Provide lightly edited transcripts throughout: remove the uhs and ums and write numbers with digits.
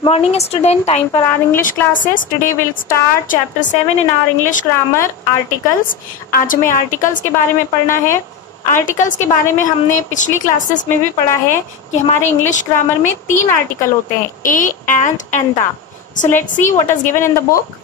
Good morning student, time for our English classes. Today we'll start chapter 7 in our English grammar, articles. आज हमें articles के बारे में पढ़ना है. आर्टिकल्स के बारे में हमने पिछली क्लासेस में भी पढ़ा है कि हमारे इंग्लिश ग्रामर में 3 आर्टिकल होते हैं, a, and the. So let's see what is given in the book.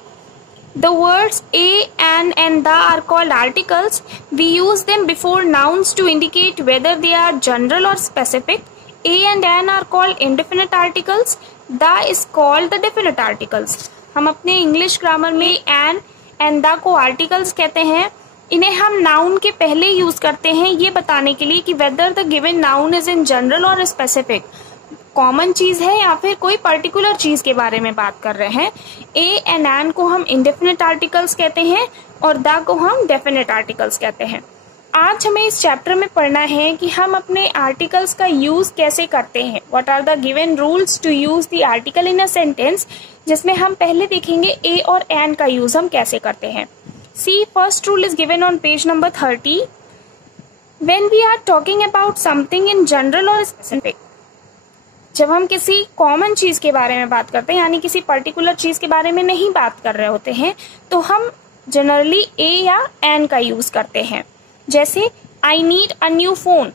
The words a, and the are called articles. We use them before nouns to indicate whether they are general or specific. A and an are called indefinite articles. The is called the definite articles. हम अपने English grammar में an and the को articles कहते हैं. इन्हें हम noun के पहले यूज करते हैं ये बताने के लिए कि whether the given noun is in general और स्पेसिफिक, कॉमन चीज है या फिर कोई पर्टिकुलर चीज के बारे में बात कर रहे हैं. ए एंड एन को हम इंडेफिनिट आर्टिकल्स कहते हैं और द को हम डेफिनेट आर्टिकल्स कहते हैं. आज हमें इस चैप्टर में पढ़ना है कि हम अपने आर्टिकल्स का यूज कैसे करते हैं. What are the given rules to use the article in a sentence, जिसमें हम पहले देखेंगे ए और एन का यूज हम कैसे करते हैं. See, first rule is given on page number 30. When we are talking about something in general or specific, जब हम किसी कॉमन चीज के बारे में बात करते हैं यानी किसी पर्टिकुलर चीज के बारे में नहीं बात कर रहे होते हैं तो हम जनरली ए या एन का यूज करते हैं. जैसे I need a new phone,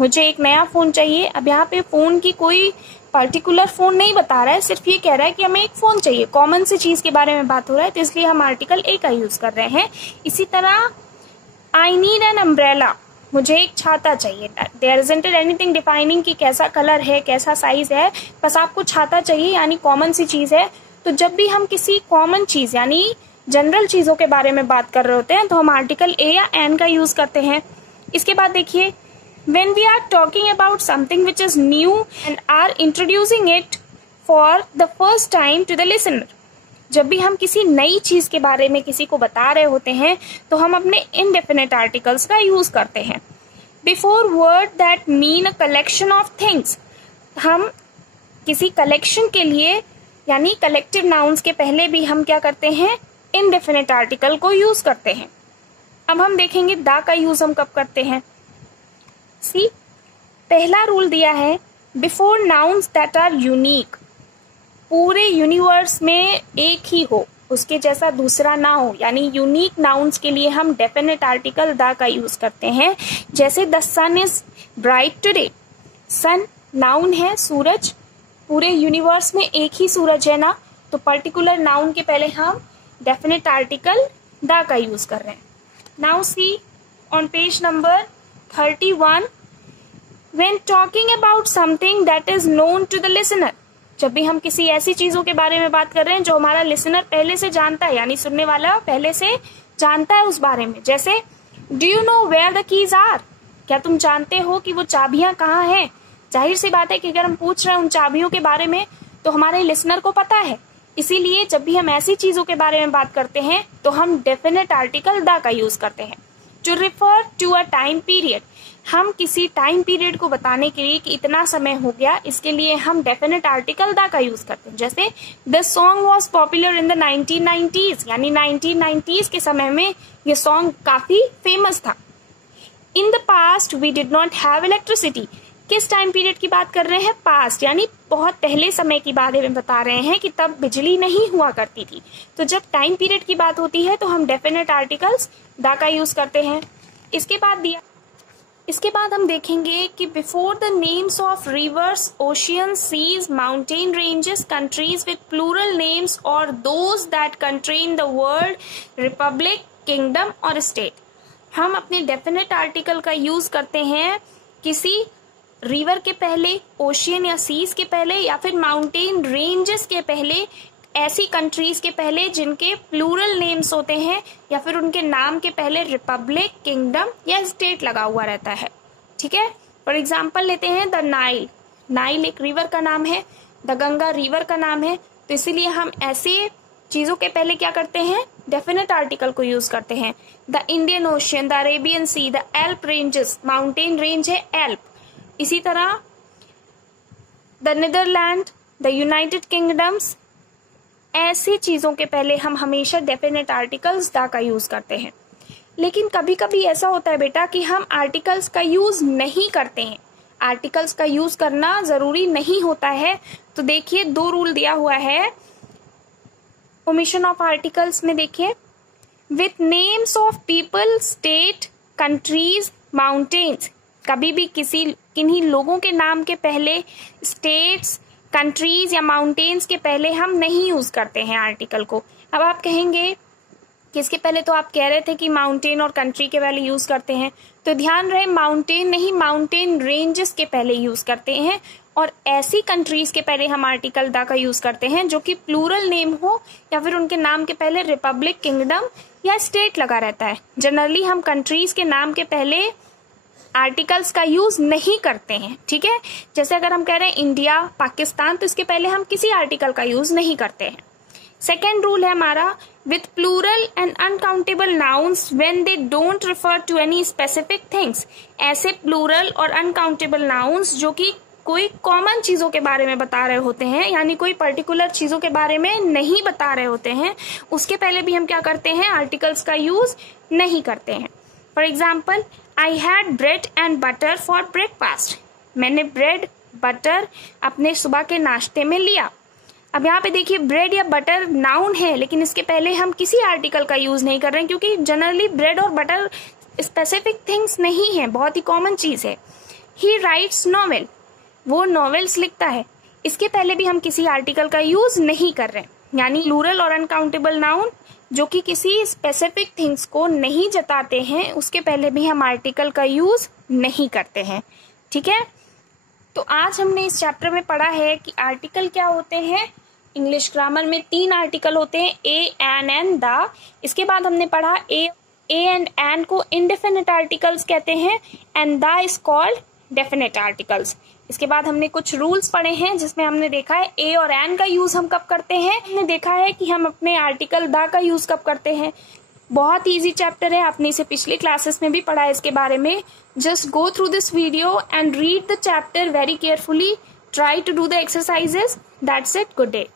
मुझे एक नया फोन चाहिए. अब यहाँ पे फोन की कोई पर्टिकुलर फोन नहीं बता रहा है, सिर्फ ये कह रहा है कि हमें एक फोन चाहिए. कॉमन सी चीज के बारे में बात हो रहा है तो इसलिए हम आर्टिकल ए का यूज कर रहे हैं. इसी तरह आई नीड एन अम्ब्रेला, मुझे एक छाता चाहिए. देयर इजंट एनीथिंग डिफाइनिंग कि कैसा कलर है, कैसा साइज है, बस आपको छाता चाहिए यानी कॉमन सी चीज है. तो जब भी हम किसी कॉमन चीज यानी जनरल चीजों के बारे में बात कर रहे होते हैं तो हम आर्टिकल ए या एन का यूज करते हैं. इसके बाद देखिए, when we are talking about something which is new and are introducing it for the first time to the listener, जब भी हम किसी नई चीज के बारे में किसी को बता रहे होते हैं तो हम अपने indefinite articles का यूज करते हैं. Before word that mean a collection of things, हम किसी कलेक्शन के लिए यानी कलेक्टिव नाउन्स के पहले भी हम क्या करते हैं, indefinite article को यूज करते हैं. अब हम देखेंगे द का यूज हम कब करते हैं. सी, पहला रूल दिया है before nouns that are unique, पूरे यूनिवर्स में एक ही हो, उसके जैसा दूसरा ना हो, यानी यूनिक नाउन्स के लिए हम डेफिनेट आर्टिकल द का यूज करते हैं. जैसे the sun is bright today, sun noun है, सूरज, पूरे यूनिवर्स में एक ही सूरज है ना, तो पर्टिकुलर नाउन के पहले हम डेफिनेट आर्टिकल द का यूज कर रहे हैं. Now see on page number 31, when talking about something that is known to the listener, जब भी हम किसी ऐसी चीजों के बारे में बात कर रहे हैं जो हमारा लिसनर पहले से जानता है यानी सुनने वाला पहले से जानता है उस बारे में. जैसे do you know where the keys are, क्या तुम जानते हो कि वो चाबियां कहाँ हैं. जाहिर सी बात है कि अगर हम पूछ रहे हैं उन चाबियों के बारे में तो हमारे लिसनर को पता है. इसीलिए जब भी हम ऐसी चीजों के बारे में बात करते हैं तो हम डेफिनेट आर्टिकल द का यूज करते हैं. To refer to a time period, हम किसी टाइम पीरियड को बताने के लिए कि इतना समय हो गया, इसके लिए हम डेफिनेट आर्टिकल द का यूज करते हैं. जैसे the song was popular in the 1990s, यानी 1990s के समय में ये सॉन्ग काफी फेमस था. In the past we did not have electricity, किस टाइम पीरियड की बात कर रहे हैं, पास्ट, यानी बहुत पहले समय की बारे में बता रहे हैं कि तब बिजली नहीं हुआ करती थी. तो जब टाइम पीरियड की बात होती है तो हम डेफिनेट आर्टिकल्स द का यूज करते हैं. इसके बाद हम देखेंगे कि before the names of rivers, oceans, seas, mountain ranges, countries with plural names और those that contain the word republic, kingdom और स्टेट, हम अपने डेफिनेट आर्टिकल का यूज करते हैं किसी रिवर के पहले, ओशियन या सीज के पहले या फिर माउंटेन रेंजेस के पहले, ऐसी कंट्रीज के पहले जिनके प्लूरल नेम्स होते हैं या फिर उनके नाम के पहले रिपब्लिक, किंगडम या स्टेट लगा हुआ रहता है. ठीक है, फॉर एग्जाम्पल लेते हैं द नाइल, नाइल एक रिवर का नाम है, द गंगा रिवर का नाम है, तो इसीलिए हम ऐसे चीजों के पहले क्या करते हैं, डेफिनेट आर्टिकल को यूज करते हैं. The Indian Ocean, the Arabian Sea, the Alp ranges, mountain range है एल्प. इसी तरह the Netherland, the United Kingdoms, ऐसी चीजों के पहले हम हमेशा डेफिनेट आर्टिकल्स द का यूज करते हैं. लेकिन कभी कभी ऐसा होता है बेटा कि हम आर्टिकल्स का यूज नहीं करते हैं. आर्टिकल्स का यूज करना जरूरी नहीं होता है। तो देखिए 2 रूल दिया हुआ है ओमिशन ऑफ आर्टिकल्स में। देखिए, with names of people, state, countries, mountains, कभी भी किन्हीं लोगों के नाम के पहले स्टेट्स, कंट्रीज या माउंटेन्स के पहले हम नहीं यूज करते हैं आर्टिकल को। अब आप कहेंगे कि इसके पहले तो आप कह रहे थे कि माउंटेन और कंट्री के पहले यूज करते हैं, तो ध्यान रहे माउंटेन नहीं, माउंटेन रेंजेस के पहले यूज करते हैं। और ऐसी कंट्रीज के पहले हम आर्टिकल द का यूज करते हैं जो कि प्लूरल नेम हो या फिर उनके नाम के पहले रिपब्लिक, किंगडम या स्टेट लगा रहता है। जनरली हम कंट्रीज के नाम के पहले आर्टिकल्स का यूज नहीं करते हैं, ठीक है। जैसे अगर हम कह रहे हैं इंडिया, पाकिस्तान, तो इसके पहले हम किसी आर्टिकल का यूज नहीं करते हैं। सेकेंड रूल है हमारा, with plural and uncountable nouns when they don't refer to any specific things. ऐसे प्लूरल और अनकाउंटेबल नाउन्स जो कि कोई कॉमन चीजों के बारे में बता रहे होते हैं, यानी कोई पर्टिकुलर चीजों के बारे में नहीं बता रहे होते हैं, उसके पहले भी हम क्या करते हैं, आर्टिकल्स का यूज नहीं करते हैं। For example, I had bread and butter for breakfast. मैंने ब्रेड, बटर अपने सुबह के नाश्ते में लिया। अब यहाँ पे देखिए ब्रेड या बटर नाउन है, लेकिन इसके पहले हम किसी आर्टिकल का यूज नहीं कर रहे हैं, क्योंकि जनरली ब्रेड और बटर स्पेसिफिक थिंग्स नहीं है, बहुत ही कॉमन चीज है। ही राइट्स नॉवेल, वो नॉवेल्स लिखता है। इसके पहले भी हम किसी आर्टिकल का यूज नहीं कर रहे हैं, यानी प्लूरल और अनकाउंटेबल नाउन जो कि किसी स्पेसिफिक थिंग्स को नहीं जताते हैं, उसके पहले भी हम आर्टिकल का यूज नहीं करते हैं, ठीक है। तो आज हमने इस चैप्टर में पढ़ा है कि आर्टिकल क्या होते हैं। इंग्लिश ग्रामर में 3 आर्टिकल होते हैं, ए, एन एंड द। इसके बाद हमने पढ़ा ए एंड एन को इनडेफिनिट आर्टिकल्स कहते हैं and the is called definite articles. इसके बाद हमने कुछ रूल्स पढ़े हैं जिसमें हमने देखा है ए और एन का यूज हम कब करते हैं, हमने देखा है कि हम अपने आर्टिकल द का यूज कब करते हैं। बहुत इजी चैप्टर है, आपने इसे पिछली क्लासेस में भी पढ़ा है इसके बारे में। Just go through this video and read the chapter very carefully, try to do the exercises. That's it, good day.